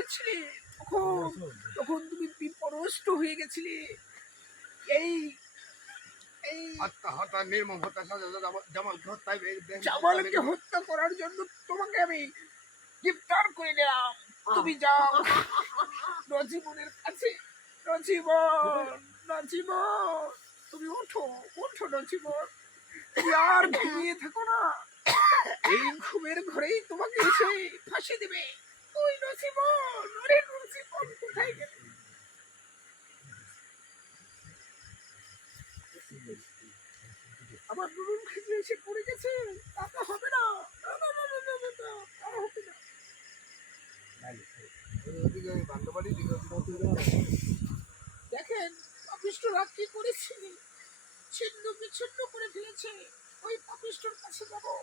করেছিলে তখন তুমি বিপরষ্ট হয়ে গেছিলে। এই এই হত্যা নির্মম হত্যা জামালকে হত্যা জামালকে হত্যা করার জন্য তোমাকে আমি গ্রেফতার করে নিলাম। তুমি যাও নজিবনের কাছে। নজিবন, তুমি ওঠো নজিবন, তুমি আর ঘুমিয়ে থাকো না। এই ঘুমের ঘরেই তোমাকে এসে ফাঁসি দেবে। ওই নজিবন, ওরে নজিবন কোথায় গেলে? আমার নুরুল খেজে এসে পড়ে গেছে। তা হবে না, হবে না। দেখেন পাপিষ্ঠরা কি করেছে, ছিন্ন বিচ্ছিন্ন করে ফেলেছে। ওই পাপিষ্ঠর কাছে যাবো।